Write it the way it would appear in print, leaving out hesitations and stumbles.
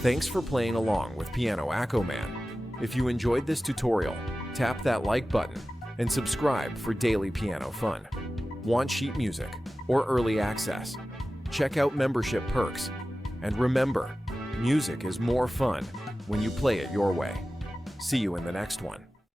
Thanks for playing along with Piano AccoMan. If you enjoyed this tutorial, tap that like button and subscribe for daily piano fun. Want sheet music or early access? Check out membership perks. And remember, music is more fun when you play it your way. See you in the next one.